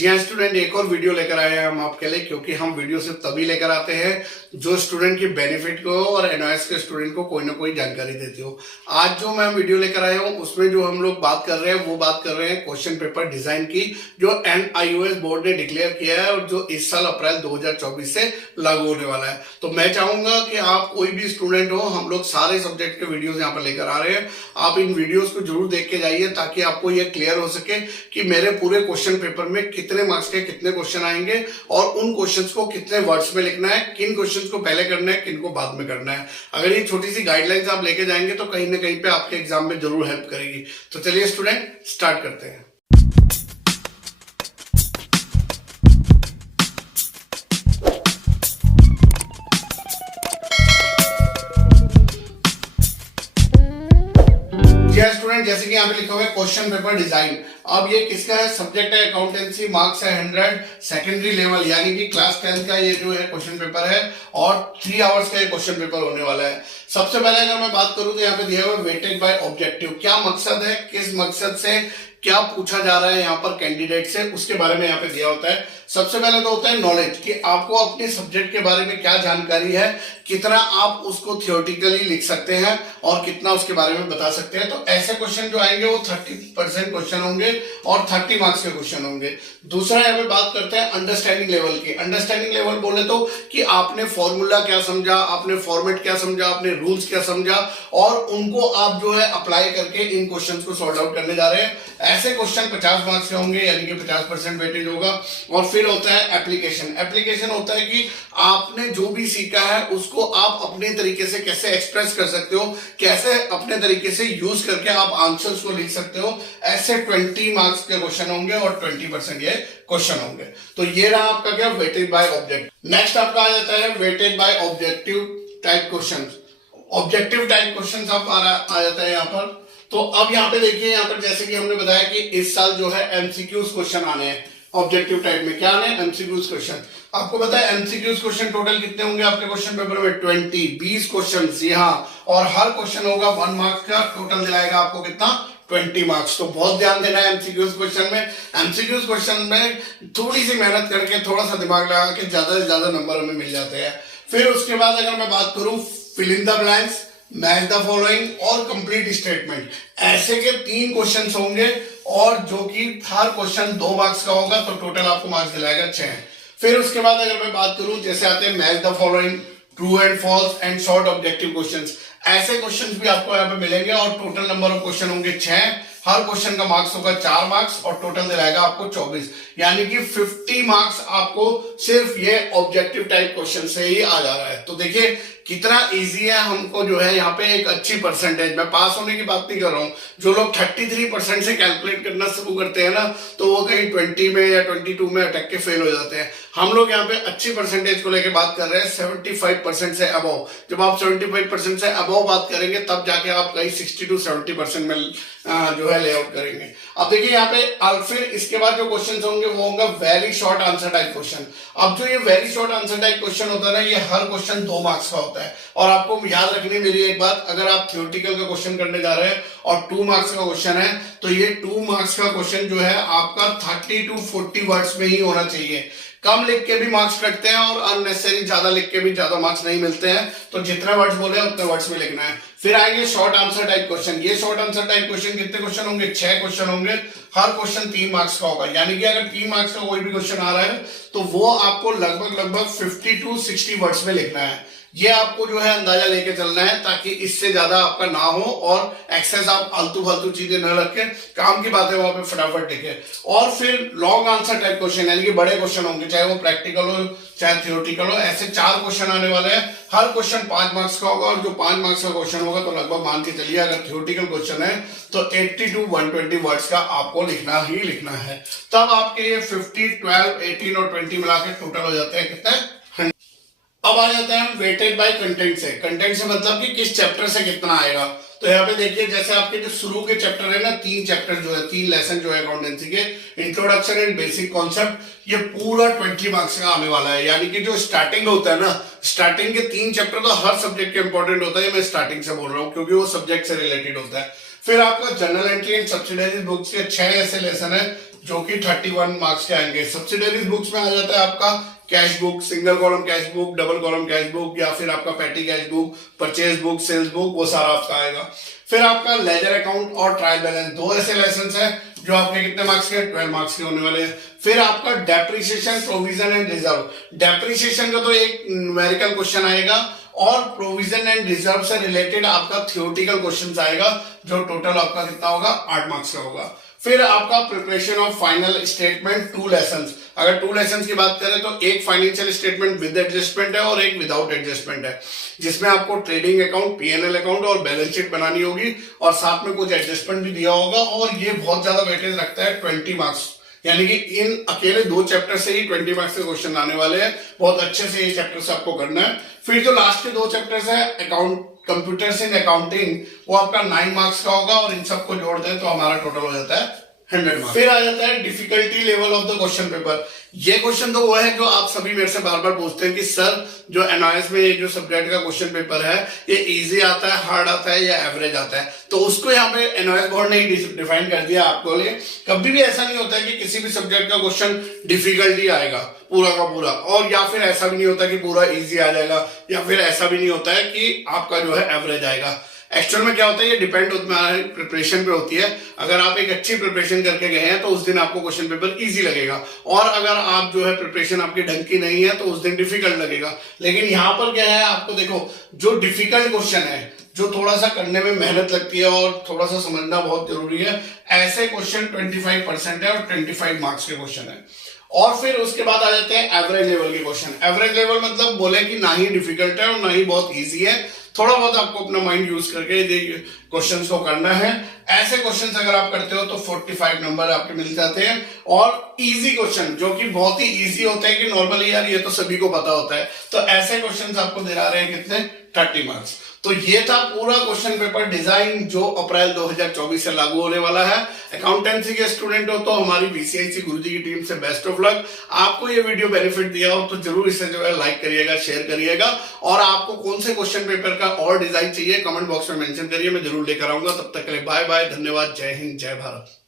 जी हाँ स्टूडेंट, एक और वीडियो लेकर आए हैं हम आपके लिए, क्योंकि हम वीडियो सिर्फ तभी लेकर आते हैं जो स्टूडेंट की बेनिफिट को और एनओएस के स्टूडेंट को कोई ना कोई जानकारी देती हो। आज जो मैं वीडियो लेकर आया हूँ उसमें जो हम लोग बात कर रहे हैं वो बात कर रहे हैं क्वेश्चन पेपर डिजाइन की, जो NIOS बोर्ड ने डिक्लेयर किया है और जो इस साल अप्रैल 2024 से लागू होने वाला है। तो मैं चाहूंगा कि आप कोई भी स्टूडेंट हो, हम लोग सारे सब्जेक्ट के वीडियोज यहाँ पर लेकर आ रहे हैं। आप इन वीडियोज को जरूर देख के जाइए ताकि आपको ये क्लियर हो सके कि मेरे पूरे क्वेश्चन पेपर में कितने मार्क्स के कितने क्वेश्चन आएंगे और उन क्वेश्चंस को कितने वर्ड्स में लिखना है, किन क्वेश्चंस को पहले करना है, किन को बाद में करना है। अगर ये छोटी सी गाइडलाइंस आप लेके जाएंगे तो कहीं ना कहीं पे आपके एग्जाम में जरूर हेल्प करेगी। तो चलिए स्टूडेंट, स्टार्ट करते हैं। स्टूडेंट, जैसे कि यहाँ पे लिखा हुआ है क्वेश्चन पेपर डिजाइन। अब ये किसका है? सब्जेक्ट है अकाउंटेंसी, मार्क्स है 100, सेकेंडरी लेवल यानी कि क्लास 10 का ये जो है क्वेश्चन पेपर है और 3 आवर्स का ये क्वेश्चन पेपर होने वाला है। सबसे पहले अगर मैं बात करूं तो यहाँ पे दिया हुआ वेटेड बाय ऑब्जेक्टिव। क्या मकसद है, किस मकसद से क्या पूछा जा रहा है यहाँ पर कैंडिडेट से, उसके बारे में यहाँ पे दिया होता है। सबसे पहले तो होता है नॉलेज, कि आपको अपने सब्जेक्ट के बारे में क्या जानकारी है, कितना आप उसको थियोरेटिकली लिख सकते हैं और कितना उसके बारे में बता सकते हैं। तो ऐसे क्वेश्चन जो आएंगे वो 30% क्वेश्चन होंगे और 30 मार्क्स के क्वेश्चन होंगे। दूसरा यहाँ पे बात करते हैं अंडरस्टैंडिंग लेवल की। अंडरस्टैंडिंग लेवल बोले तो कि आपने फॉर्मूला क्या समझा, आपने फॉर्मेट क्या समझा, आपने रूल्स क्या समझा और उनको आप जो है अप्लाई करके इन क्वेश्चन को सॉर्ट आउट करने जा रहे हैं। ऐसे क्वेश्चन 50 मार्क्स के होंगे यानी कि 50% वेटेज होगा। और फिर होता है एप्लीकेशन। एप्लीकेशन होता है कि आपने जो भी सीखा है उसको आप अपने तरीके से कैसे एक्सप्रेस कर सकते हो, कैसे अपने तरीके से यूज करके आप आंसर्स को लिख सकते हो। ऐसे 20 मार्क्स के क्वेश्चन होंगे और 20% ये क्वेश्चन होंगे। तो ये रहा आपका क्या, वेटेड बाय ऑब्जेक्ट। नेक्स्ट आपका आ जाता है weighted by objective type question. Objective type question आप आ जाता है यहाँ पर। तो अब यहाँ पे देखिए, यहाँ पर जैसे कि हमने बताया कि इस साल जो है एमसीक्यूज क्वेश्चन आने हैं। ऑब्जेक्टिव टाइप में क्या आने हैं? MCQs question. आपको पता है एमसीक्यूज क्वेश्चन टोटल कितने होंगे आपके क्वेश्चन पेपर में? 20 क्वेश्चन। जी हाँ, और हर क्वेश्चन होगा 1 मार्क्स का। टोटल दिलाएगा आपको कितना? 20 मार्क्स। तो बहुत ध्यान देना है एमसीक्यूज क्वेश्चन में। एमसीक्यूज क्वेश्चन में थोड़ी सी मेहनत करके, थोड़ा सा दिमाग लगा के ज्यादा से ज्यादा नंबर हमें मिल जाते हैं। फिर उसके बाद अगर मैं बात करूं fill in the blanks, match the following और कंप्लीट स्टेटमेंट, ऐसे के 3 क्वेश्चंस होंगे और जो कि हर क्वेश्चन 2 मार्क्स का होगा। तो टोटल आपको मार्क्स दिलाएगा 6। फिर उसके बाद अगर मैं बात करूं, जैसे आते हैं match the following, true and false and short objective questions, ऐसे क्वेश्चंस भी आपको यहाँ पे मिलेंगे और टोटल नंबर ऑफ क्वेश्चन होंगे 6। हर क्वेश्चन का मार्क्स होगा 4 मार्क्स और टोटल दिलाएगा आपको 24, यानी कि 50 मार्क्स आपको सिर्फ ये ऑब्जेक्टिव टाइप क्वेश्चन से ही आ जा रहा है। तो देखिए कितना इजी है। हमको जो है यहाँ पे एक अच्छी परसेंटेज, मैं पास होने की बात नहीं कर रहा हूँ, जो लोग 33% से कैलकुलेट करना शुरू करते हैं ना, तो वो कहीं 20 में या 22 में अटक के फेल हो जाते हैं। हम लोग यहाँ पे अच्छी परसेंटेज को लेके बात कर रहे हैं, 75% से अबव। जब आप 75% से अबव बात करेंगे तब जाके आप कहीं 60 to 70% में जो है लेआउट करेंगे। अब देखिए यहाँ पे फिर इसके बाद जो क्वेश्चन होंगे वो होगा very short answer type question. अब जो ये very short answer type question होता है ना, ये हर क्वेश्चन 2 मार्क्स का होता है। और आपको याद रखनी मेरी एक बात, अगर आप थ्योरेटिकल का क्वेश्चन करने जा रहे हैं और 2 मार्क्स का क्वेश्चन है, तो ये 2 मार्क्स का क्वेश्चन जो है आपका 30 to 40 वर्ड्स में ही होना चाहिए। कम लिख के भी मार्क्स कटते हैं और अननेसेसरी ज्यादा लिख के भी ज्यादा मार्क्स नहीं मिलते हैं। तो जितने वर्ड्स बोले उतने वर्ड्स में लिखना है। फिर आएंगे शॉर्ट आंसर टाइप क्वेश्चन। ये शॉर्ट आंसर टाइप क्वेश्चन कितने क्वेश्चन होंगे? 6 क्वेश्चन होंगे। हर क्वेश्चन 3 मार्क्स का होगा, यानी कि अगर 3 मार्क्स का कोई भी क्वेश्चन आ रहा है तो वो आपको लगभग 50 to 60 वर्ड्स में लिखना है। ये आपको जो है अंदाजा लेके चलना है ताकि इससे ज्यादा आपका ना हो और एक्सेस आप आलतू फालतू चीजें न रख के काम की बातें वहां पे फटाफट लिखे। और फिर लॉन्ग आंसर टाइप क्वेश्चन यानी कि बड़े क्वेश्चन होंगे, चाहे वो प्रैक्टिकल हो चाहे थियोरेटिकल हो। ऐसे 4 क्वेश्चन आने वाले हैं। हर क्वेश्चन 5 मार्क्स का होगा और जो 5 मार्क्स का क्वेश्चन होगा तो लगभग मान के चलिए अगर थियोरेटिकल क्वेश्चन है तो 80 to 120 वर्ड्स का आपको लिखना ही लिखना है। तब आपके ये 50, 12, 18 और 20 मिला के टोटल हो जाते हैं कितने? 100। अब आ जाते हैं हम वेटेड बाय कंटेंट से। कंटेंट से मतलब कि किस चैप्टर से कितना आएगा। तो यहाँ पे देखिए, जैसे आपके जो शुरू के चैप्टर है ना, 3 चैप्टर जो है, 3 लेसन जो है अकाउंटेंसी के, इंट्रोडक्शन एंड बेसिक कॉन्सेप्ट, ये पूरा 20 मार्क्स का आने वाला है। यानी कि जो स्टार्टिंग होता है ना, स्टार्टिंग के 3 चैप्टर तो हर सब्जेक्ट के इंपॉर्टेंट होता है। मैं स्टार्टिंग से बोल रहा हूँ क्योंकि वो सब्जेक्ट से रिलेटेड होता है। फिर आपका journal entry and subsidiary books के 6 ऐसे लेसन है जो कि 31 मार्क्स के आएंगे। सब्सिडरीज बुक्स में आ जाता है आपका cash book, single column cash book, double column cash book, या फिर आपका petty cash book, purchase book, sales book, वो सारा आपका आएगा। फिर आपका लेजर अकाउंट और ट्रायल बैलेंस, दो ऐसे लेसन है जो आपके कितने मार्क्स के, 12 मार्क्स के होने वाले हैं। फिर आपका depreciation, provision and reserve. Depreciation का तो एक न्यूमेरिकल क्वेश्चन आएगा और प्रोविजन एंड रिजर्व से रिलेटेड आपका थियोरेटिकल क्वेश्चन आएगा, जो टोटल आपका कितना होगा, 8 मार्क्स का होगा। फिर आपका preparation of final statement, 2 lessons. अगर 2 लेसन्स की बात करें तो एक फाइनेंशियल स्टेटमेंट विद एडजस्टमेंट है और एक विदाउट एडजस्टमेंट है, जिसमें आपको ट्रेडिंग अकाउंट, पीएनएल अकाउंट और बैलेंस शीट बनानी होगी और साथ में कुछ एडजस्टमेंट भी दिया होगा। और ये बहुत ज्यादा वेटेज रखता है, 20 मार्क्स, यानी कि इन अकेले 2 चैप्टर से ही 20 मार्क्स के क्वेश्चन आने वाले हैं। बहुत अच्छे से ये चैप्टर से आपको करना है। फिर जो लास्ट के 2 चैप्टर्स है, अकाउंट, कंप्यूटर्स इन अकाउंटिंग, वो आपका 9 मार्क्स का होगा और इन सबको जोड़ दें तो हमारा टोटल हो जाता है 100 मार्क्स। फिर आ जाता है difficulty level of the question paper. ये क्वेश्चन तो वो है जो आप सभी मेरे से बार बार पूछते हैं कि सर जो एनआईएस में ये जो सब्जेक्ट का क्वेश्चन पेपर है, ये इजी आता है, हार्ड आता है या एवरेज आता है। तो उसको यहाँ पे एनआईएस बोर्ड ने डिफाइन कर दिया आपको लिए। कभी भी ऐसा नहीं होता है कि किसी भी सब्जेक्ट का क्वेश्चन डिफिकल्टी आएगा पूरा का पूरा, और या फिर ऐसा भी नहीं होता कि पूरा इजी आ जाएगा, या फिर ऐसा भी नहीं होता है कि आपका जो है एवरेज आएगा। एक्चुअल में क्या होता है, ये डिपेंड प्रिपरेशन पे होती है। अगर आप एक अच्छी प्रिपरेशन करके गए हैं तो उस दिन आपको क्वेश्चन पेपर इजी लगेगा, और अगर आप जो है प्रिपरेशन आपकी ढंग की नहीं है तो उस दिन डिफिकल्ट लगेगा। लेकिन यहाँ पर क्या है, आपको देखो जो डिफिकल्ट क्वेश्चन है, जो थोड़ा सा करने में मेहनत लगती है और थोड़ा सा समझना बहुत जरूरी है, ऐसे क्वेश्चन 25% है और 25 मार्क्स के क्वेश्चन है। और फिर उसके बाद आ जाते हैं एवरेज लेवल के क्वेश्चन। एवरेज लेवल मतलब बोले कि ना ही डिफिकल्ट है और ना ही बहुत इजी है, थोड़ा बहुत आपको अपना माइंड यूज करके क्वेश्चंस को करना है। ऐसे क्वेश्चंस अगर आप करते हो तो 45 नंबर आपके मिल जाते हैं। और इजी क्वेश्चन जो कि बहुत ही इजी होते हैं कि नॉर्मली यार ये तो सभी को पता होता है, तो ऐसे क्वेश्चंस आपको दिला रहे हैं कितने, 30 मार्क्स। तो ये था पूरा क्वेश्चन पेपर डिजाइन जो अप्रैल 2024 से लागू होने वाला है। अकाउंटेंसी के स्टूडेंट हो तो हमारी बीसीआईसी गुरुजी की टीम से बेस्ट ऑफ लक। आपको ये वीडियो बेनिफिट दिया हो तो जरूर इसे जो है लाइक करिएगा, शेयर करिएगा, और आपको कौन से क्वेश्चन पेपर का और डिजाइन चाहिए कमेंट बॉक्स में मेंशन करिए, मैं जरूर लेकर आऊंगा। तब तक के लिए बाय बाय, धन्यवाद, जय हिंद, जय भारत।